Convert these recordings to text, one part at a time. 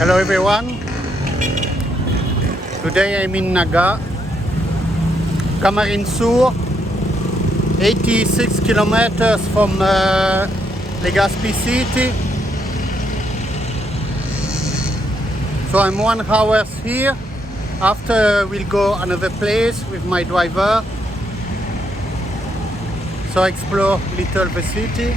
Hello everyone. Today I'm in Naga, Camarines-sur, 86 kilometers from Legazpi city. So I'm 1 hour here. After we'll go another place with my driver. So explore little the city.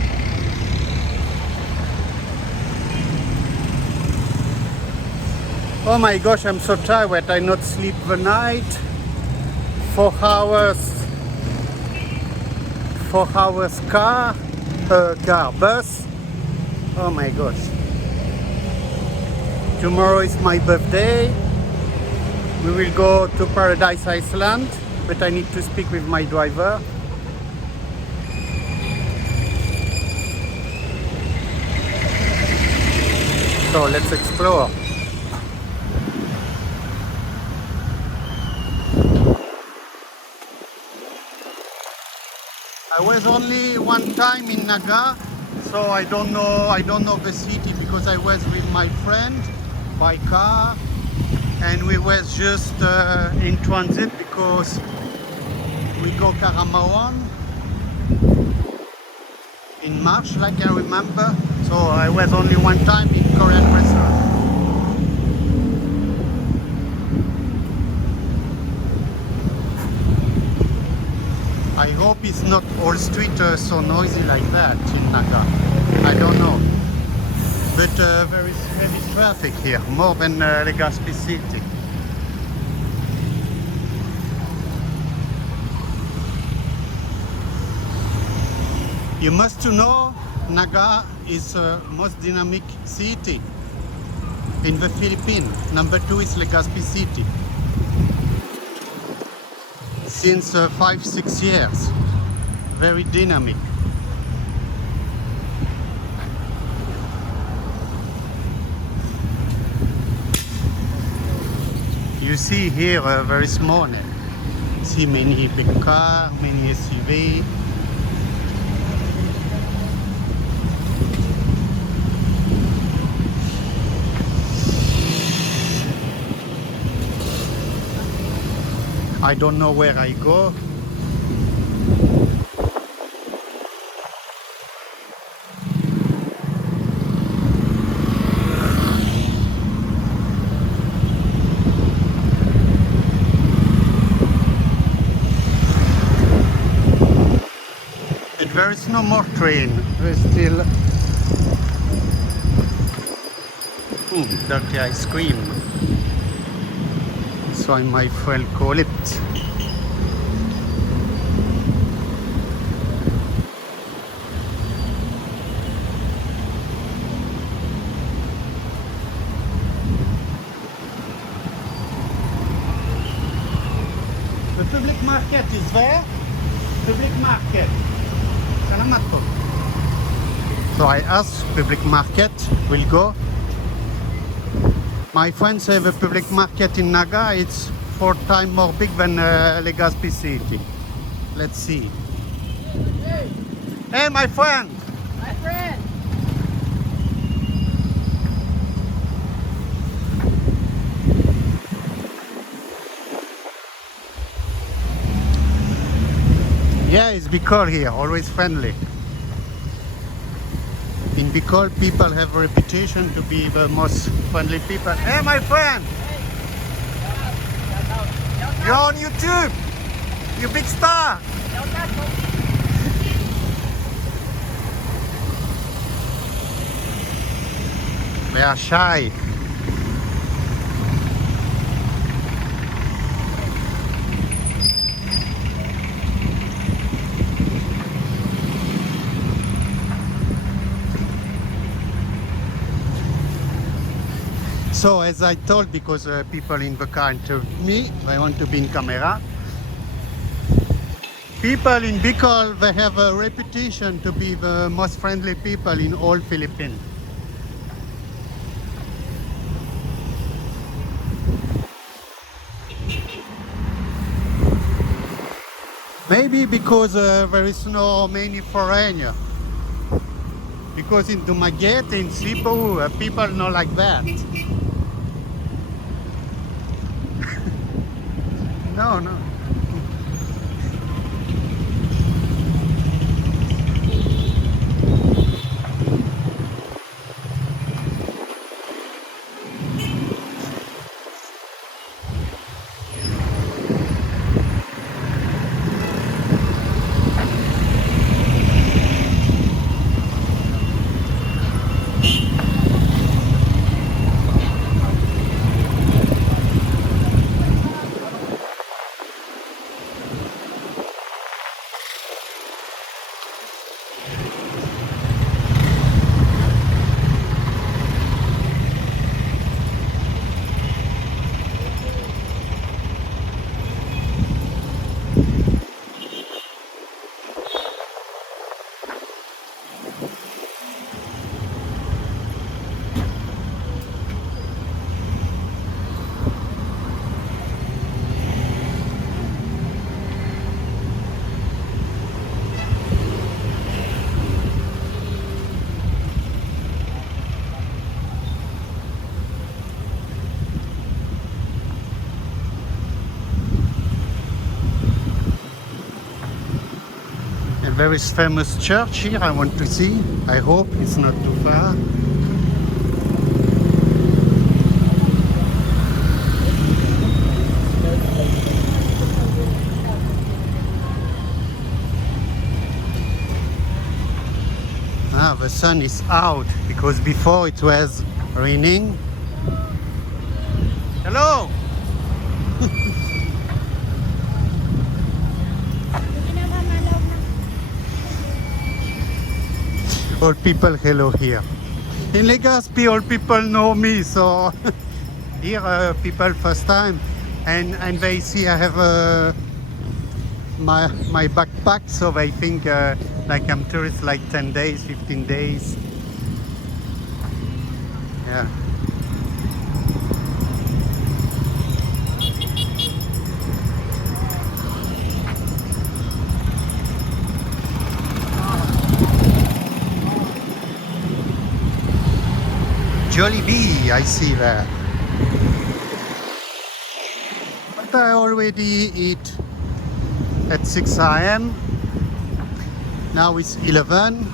Oh my gosh, I'm so tired. I not sleep the night. 4 hours. 4 hours car bus. Oh my gosh. Tomorrow is my birthday. We will go to Paradise Island, but I need to speak with my driver. So let's explore. I was only one time in Naga, so I don't know the city because I was with my friend by car, and we was just in transit because we go Karamawan in March, like I remember. So I was only one time in Korean restaurant. I hope it's not all streets so noisy like that in Naga. I don't know. But there is heavy traffic here, more than Legazpi city. You must know Naga is the most dynamic city in the Philippines. Number 2 is Legazpi city. Since 5-6 years, very dynamic. You see here very small. See many big cars, many SUV. I don't know where I go. But there is no more train. There is still dirty ice cream. So my friend call it. The public market is there. Public market. Salamat po. So I asked public market, will go. My friend say the public market in Naga, it's 4 times more big than Legazpi city. Let's see. Hey, my friend. My friend. Yeah, it's Bicol here, always friendly. In Bicol, people have a reputation to be the most friendly people. Hey, my friend! You're on YouTube! You big star! They are shy. So as I told, because people in the car interviewed me, I want to be in camera. People in Bicol, they have a reputation to be the most friendly people in all Philippines. Maybe because there is no many foreigner. Because in Dumaguete, in Cebu, people not like that. No, no. A very famous church here I want to see. I hope it's not too far. Ah, the sun is out because before it was raining. Hello! All people hello here. In Legazpi, all people know me, so here people first time, and they see I have my backpack, so they think like I'm tourist, like 10 days, 15 days. Yeah. Jollibee, I see that. But I already eat at 6 a.m. Now it's 11.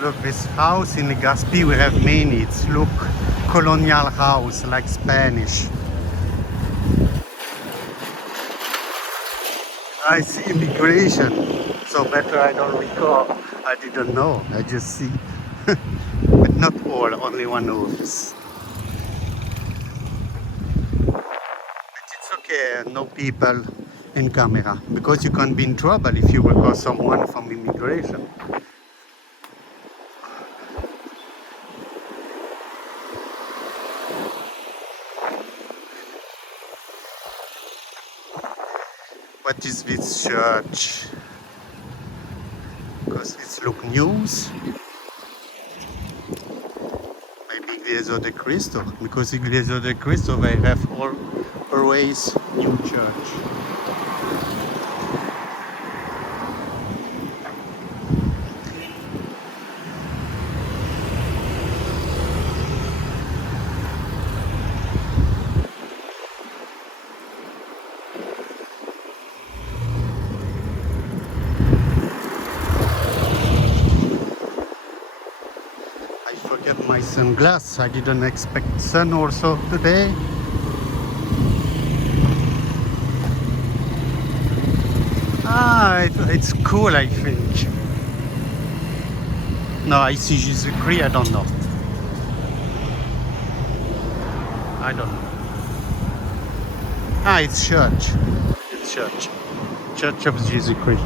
Look, this house in Legazpi, we have many. It's look colonial house, like Spanish. I see immigration, so better I don't recall. I didn't know. I just see, but not all. Only one of us. But it's okay. No people in camera because you can be in trouble if you record someone from immigration. What is this church? Because it's look news. Maybe Iglesia de Cristo, because Iglesia de Cristo they have always new church. I forget my sunglasses. I didn't expect sun also today. Ah, it's cool, I think. No, I see Jesus Christ. I don't know. I don't know. Ah, it's church. It's church. Church of Jesus Christ.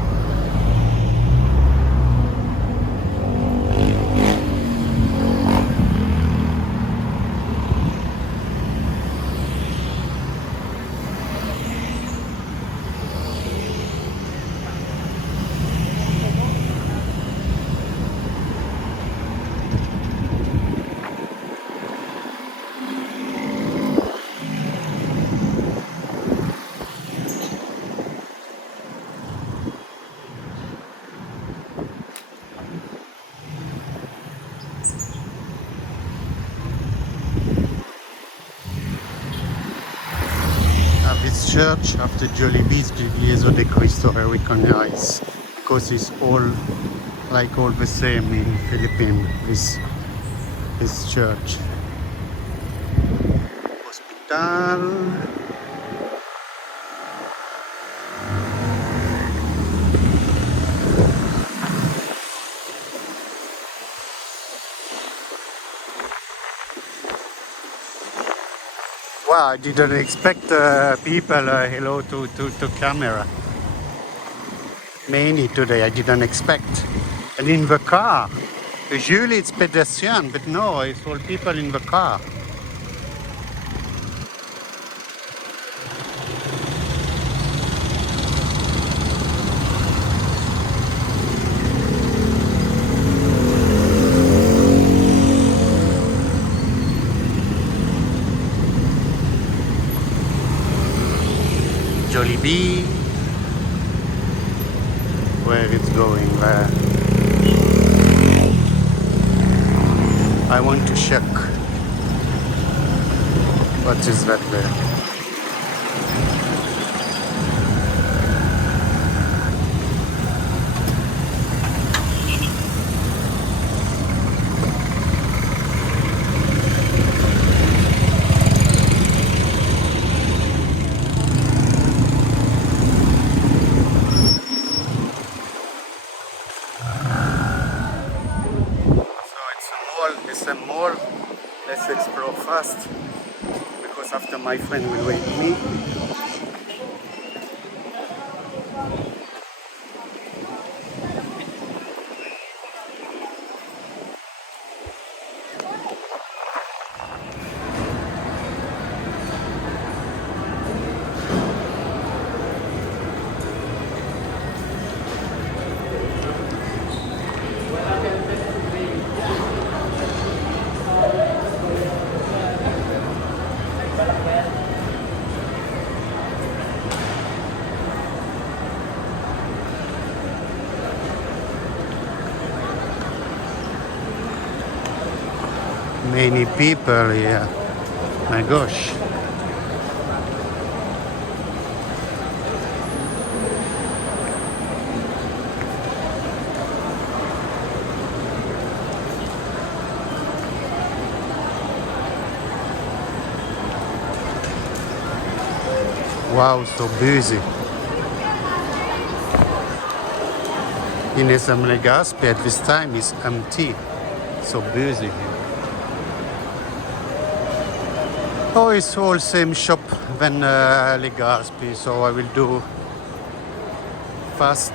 this church after Jollibee is Glieso de Cristo I recognize because it's all like all the same in Philippines. This church. Hospital. Wow, I didn't expect people hello to camera. Many today, I didn't expect. And in the car, usually it's pedestrian, but no, it's all people in the car. Jollibee, where it's going there. I want to check what is that there. It's a mall. Let's explore fast because after my friend will wait me. Many people here. My gosh. Wow, so busy. In SM Legazpi at this time is empty. So busy. Oh, it's all same shop than Legazpi, so I will do fast.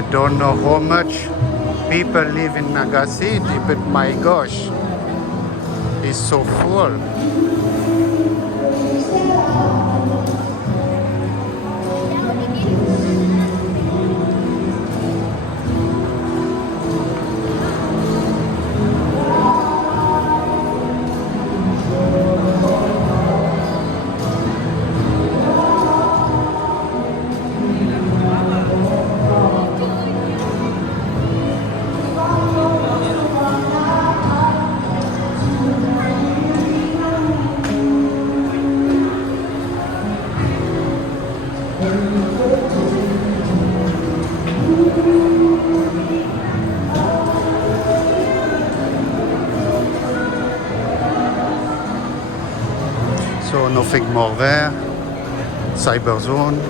I don't know how much people live in Naga City, but my gosh, it's so full. So nothing more there. Cyber zone.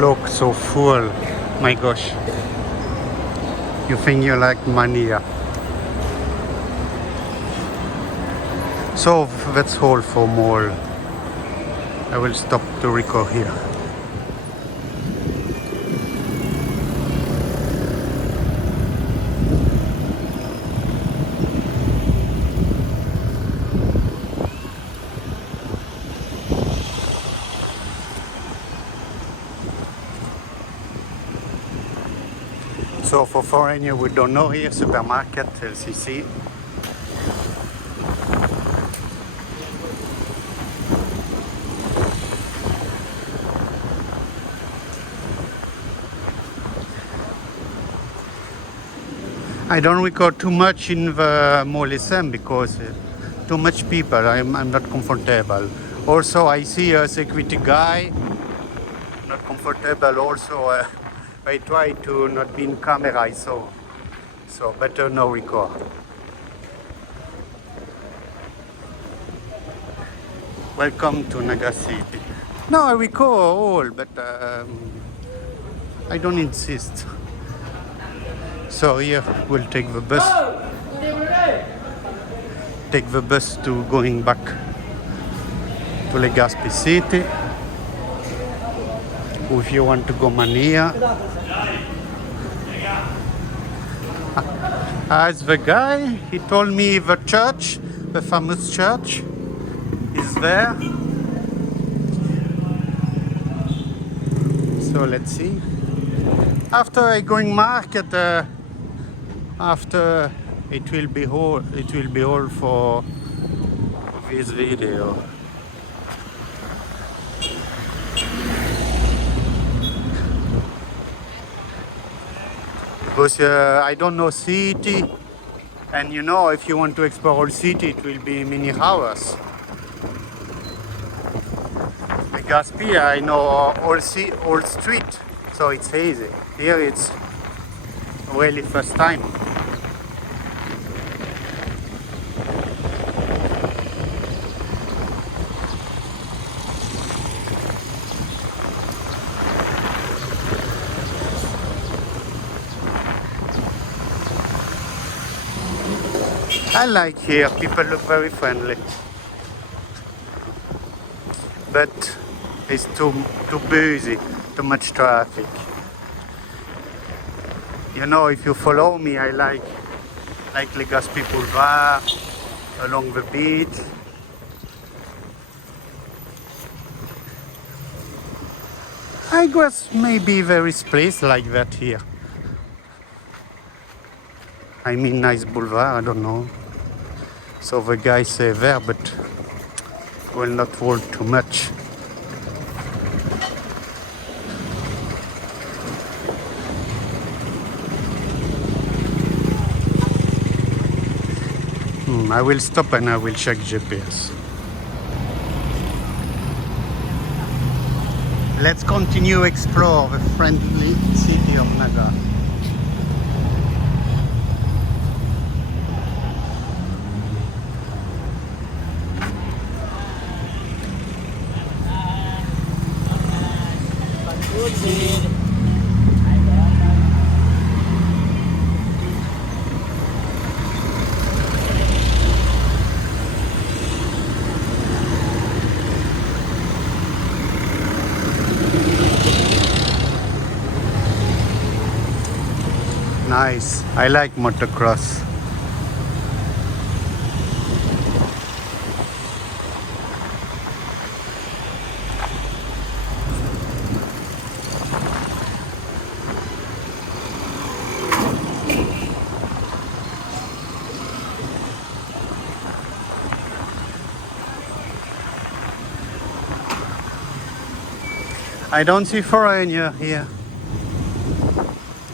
Look, so full. My gosh. You think you like Mania. So that's all for mall. I will stop to record here. So for foreigners we don't know here, supermarket, LCC. I don't record too much in the Mall SM because too much people, I'm not comfortable. Also I see a security guy, not comfortable also. I try to not be in camera, so better no record. Welcome to Naga City. No, I record all, but I don't insist. So here we'll take the bus. Take the bus to going back to Legazpi City. If you want to go Mania. As the guy, he told me the church, the famous church, is there. So let's see. After I going market, after it will be all for this video. Because I don't know city, and you know, if you want to explore all city, it will be many hours. Legazpi, I know all street, so it's easy. Here it's really first time. I like here, people look very friendly. But it's too busy, too much traffic. You know, if you follow me, I like Legazpi Boulevard, along the beach. I guess maybe there is place like that here. I mean, nice boulevard, I don't know. So the guy say there, but will not walk too much. I will stop and I will check GPS. Let's continue explore the friendly city of Naga. Nice. I like motocross. I don't see foreigner here.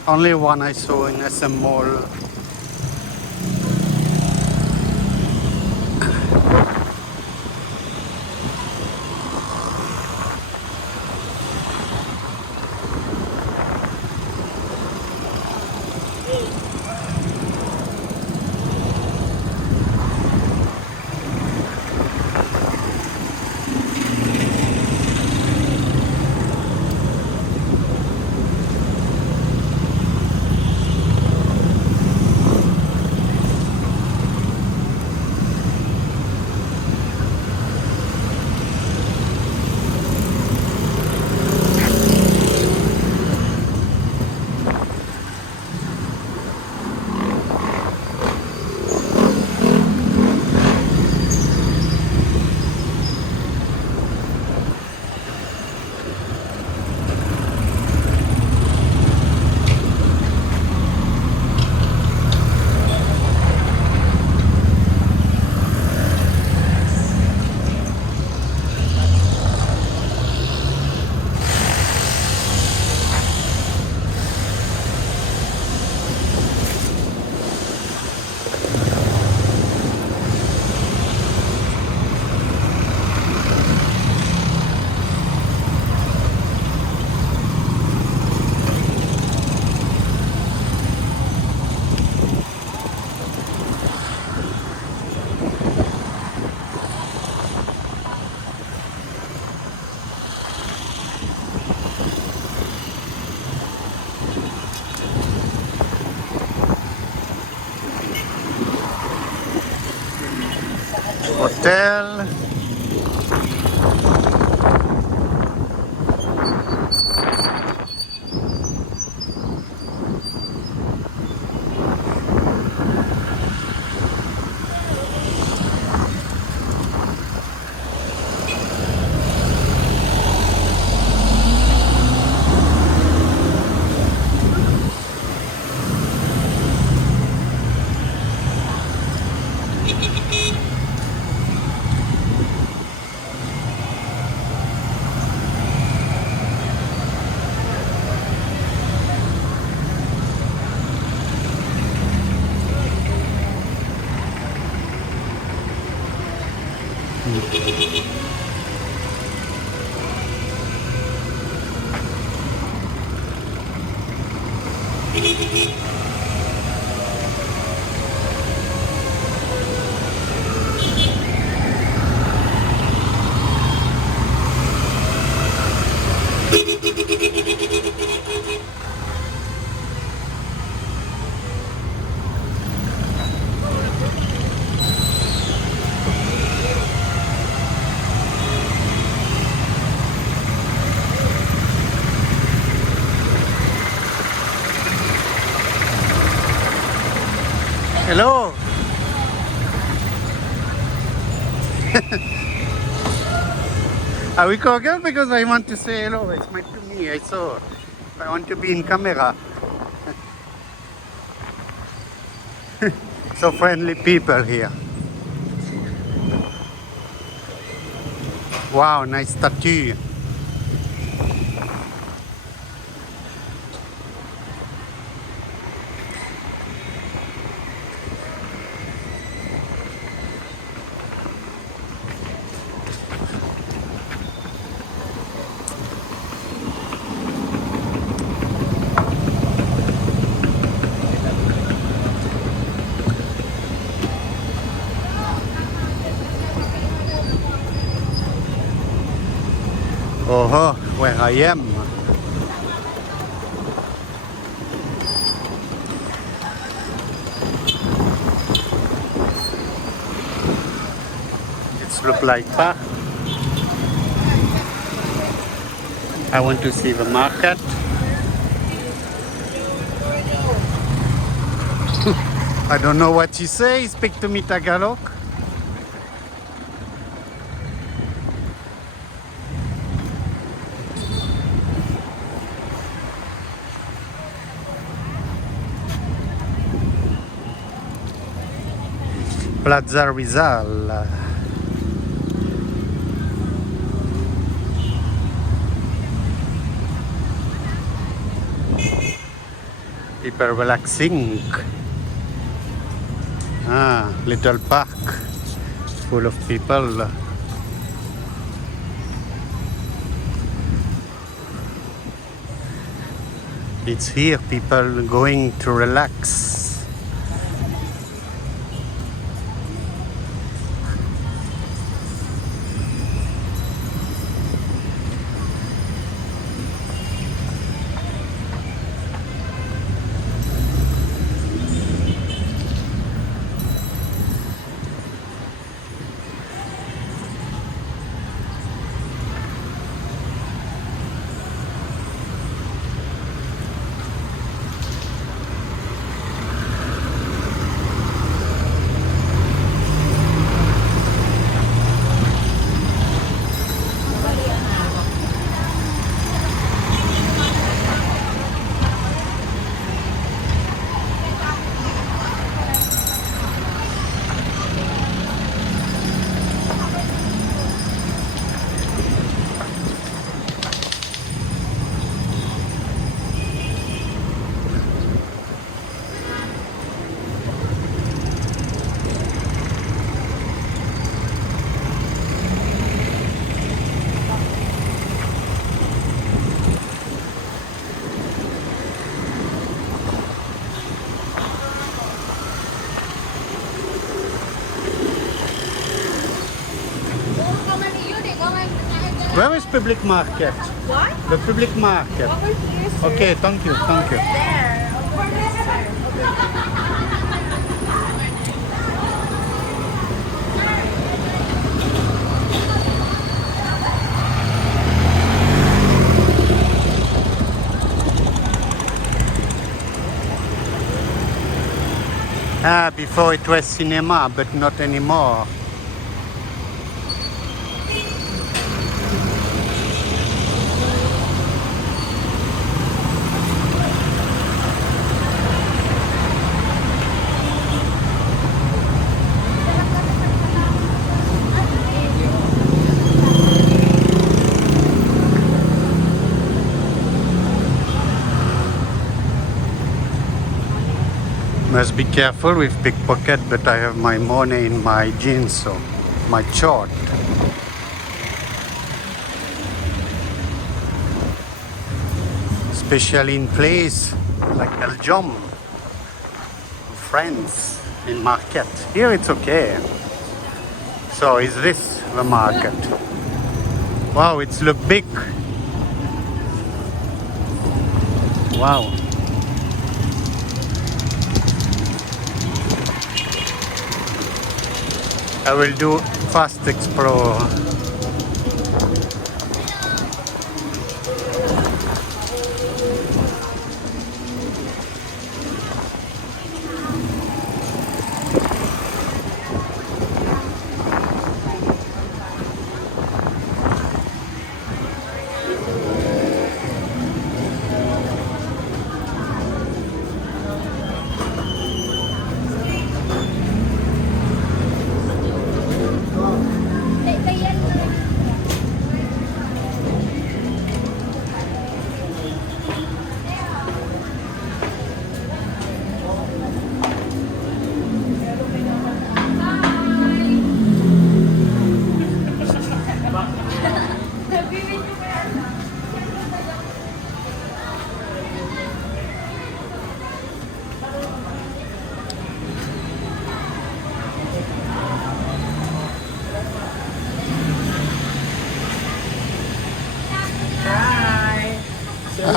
Only one I saw in SM Mall. Hotel. Hello. I will call girl because I want to say hello. It's meant to me. I saw. I want to be in camera. So friendly people here. Wow, nice statue. Oh, where I am. It's look like park. I want to see the market. I don't know what you say. Speak to me Tagalog. Plaza Rizal. People relaxing. Little park full of people. It's here, people going to relax. Where is public market? What? The public market. Over here, sir. Okay, thank you, thank you. There. Over there, sir. Before it was cinema, but not anymore. Must be careful with pickpocket, but I have my money in my jeans, so my short. Especially in place like Belgium, France in market. Here it's okay. So is this the market? Wow, it's look big. Wow. I will do fast explore.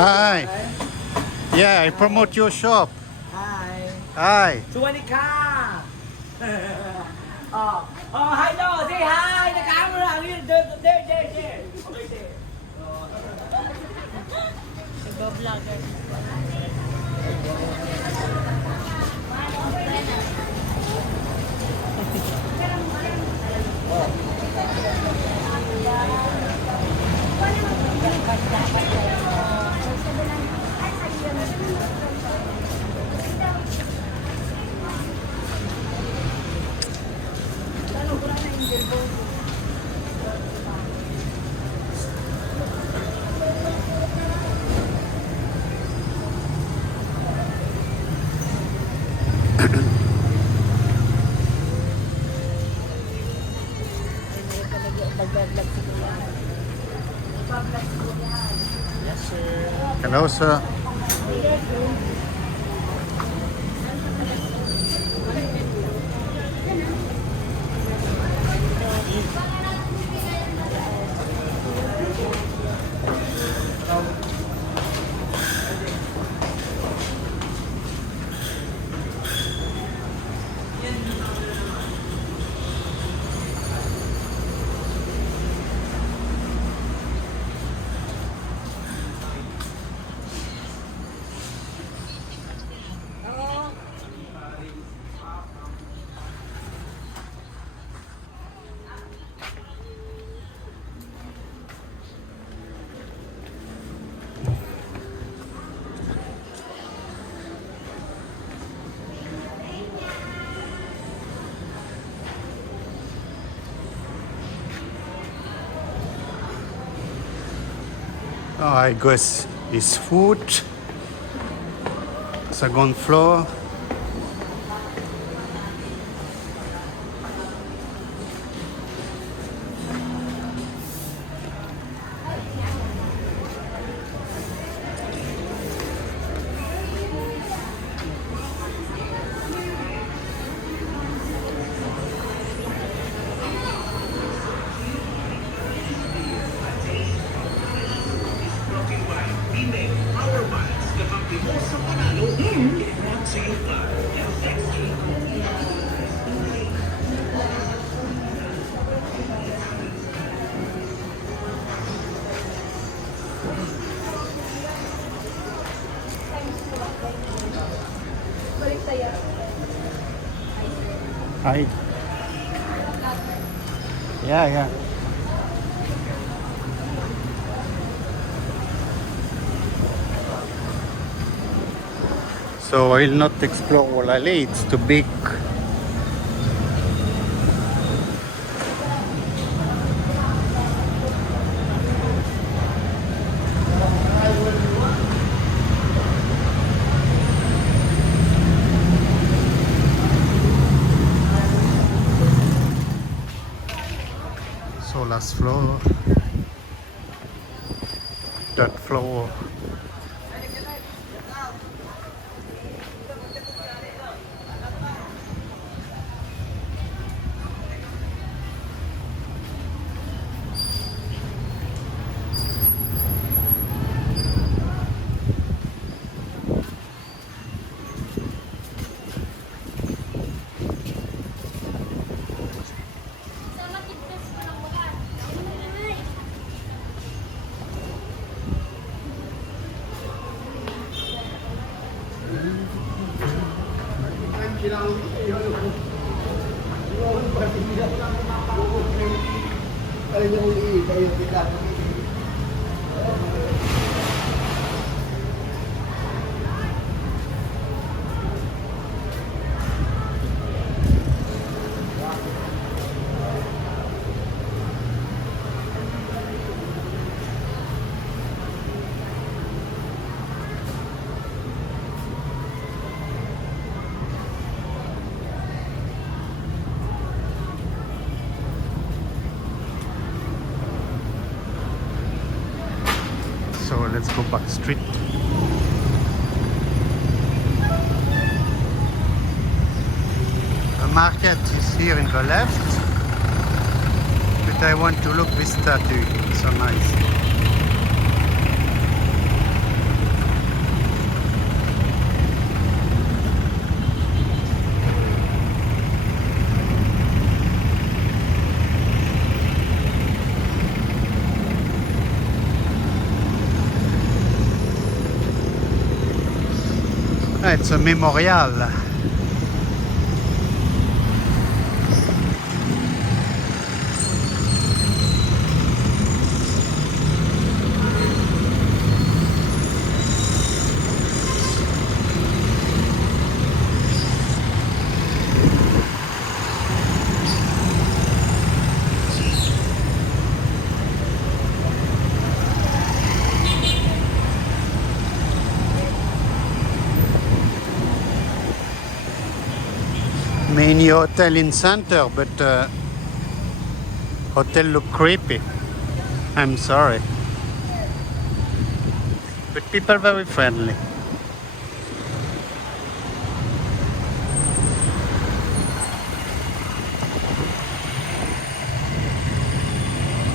Hi. Yeah, I promote your shop. Hi. Hi. สวัสดีค่ะ hello say hi นะคะเมื่อไหร่เดินเดินเดินเดิน Hello, sir. Oh, I guess it's food. Second floor. Hi. Yeah. So I will not explore Wolale, it's too big. So last floor, that floor. So let's go back street. The market is here in the left, but I want to look this statue. It's so nice. It's a memorial. Mini hotel in center, but hotel look creepy. I'm sorry. But people very friendly.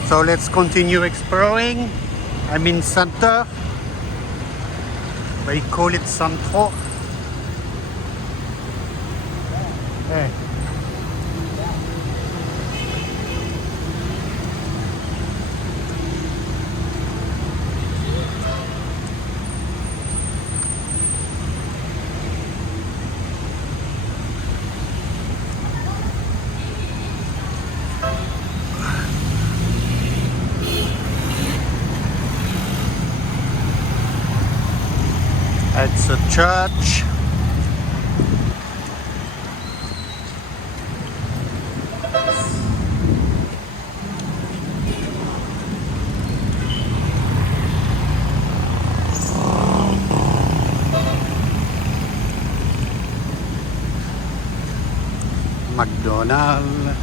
So let's continue exploring. I'm in center. They call it Centro. Hey. It's a church. McDonald's.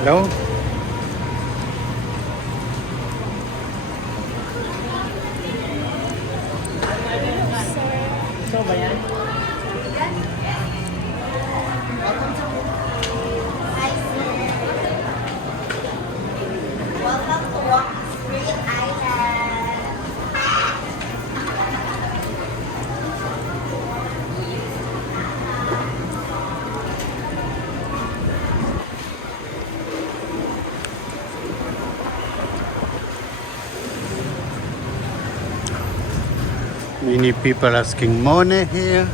Hello? So ba yan? Welcome to Walk Street Island. Many people asking money here.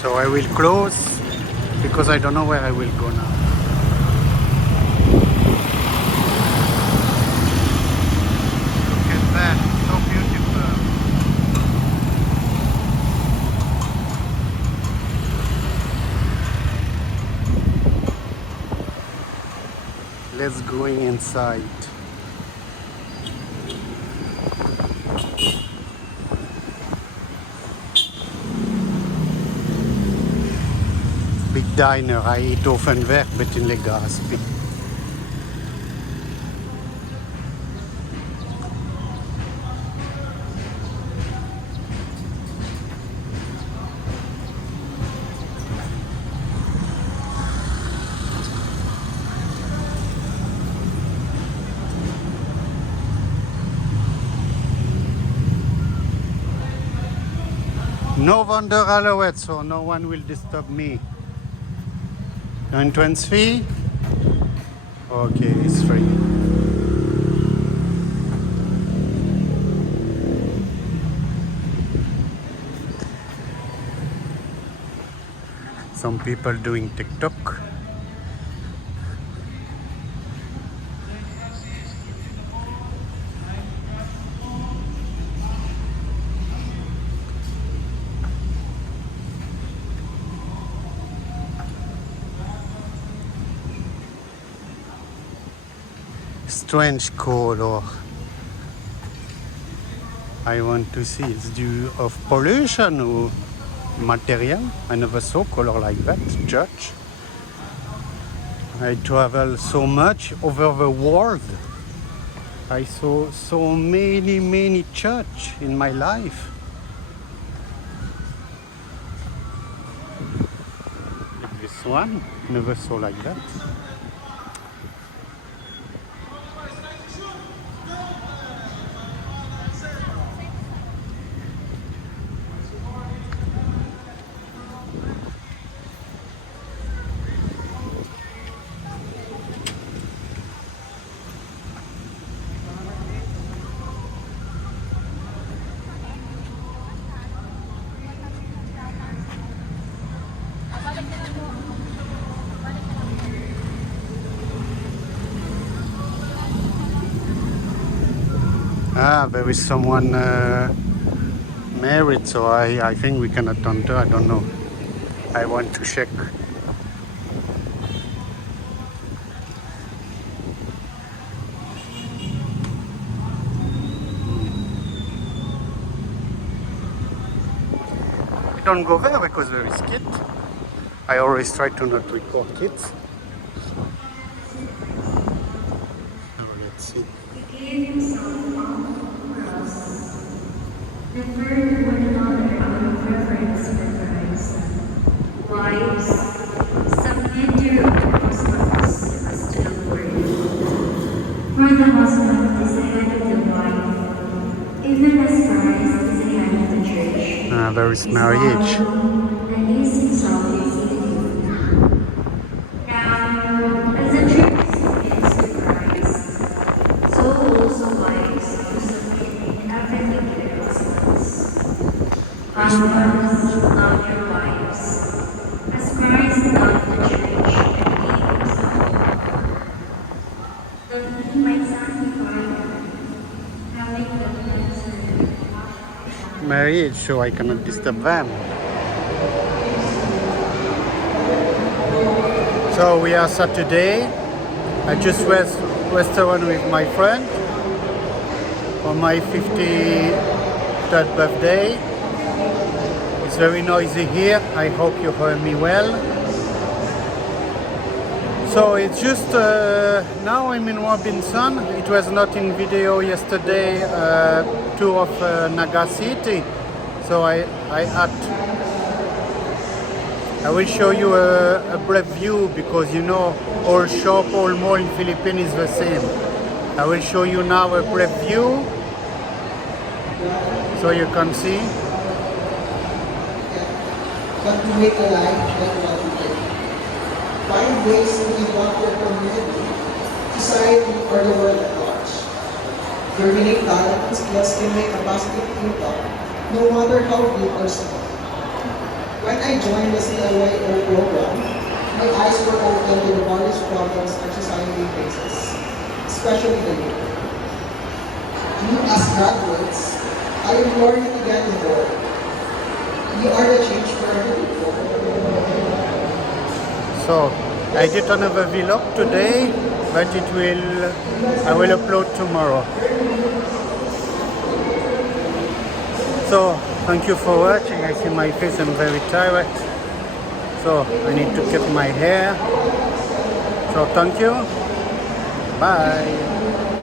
So I will close because I don't know where I will go now. Look at that, so beautiful. Let's go inside. Big diner. I eat often werk met in Legazpi. No wonder Alouette, so no one will disturb me. Entrance fee? Okay, it's free. Some people doing TikTok. Strange color. I want to see, it's due of pollution or material. I never saw color like that. Church. I travel so much over the world. I saw so many church in my life. Like this one, never saw like that. Ah, there is someone married, so I think we cannot enter. I don't know. I want to check. I don't go there because there is kids. I always try to not record kids. So let's see. Preferred one another out of reverence for Christ. Wives, submit to your own husbands as to the Lord. For the husband is the head of the wife, even as Christ is the head of the church. There is marriage. And he is himself his Savior. Now, as the church submits to Christ, so also wives who submit in everything to their husbands. Husbands, love your wives, as Christ loved the church and gave himself for her, that he might sanctify her, having the cleansed her. Marriage, so I cannot disturb them. So we are Saturday. I just was restaurant with my friend for my 53rd birthday. It's very noisy here. I hope you hear me well. So it's just now I'm in Robinson. It was not in video yesterday. Tour of Naga City. So I will show you a brief view because you know all shop, all mall in Philippines is the same. I will show you now a brief view so you can see. But to make a life like what we did. Find ways to give up your community, society, or the world at large. Your unique talent and skills can make a positive impact, no matter how big or small. When I joined the CLYO program, my eyes were open to the various problems our society faces, especially the youth. You as graduates, I implore you to get involved. You are the change for other people. So I did another vlog today, but I will upload tomorrow. So thank you for watching. I see my face, I'm very tired. So I need to cut my hair. So thank you. Bye.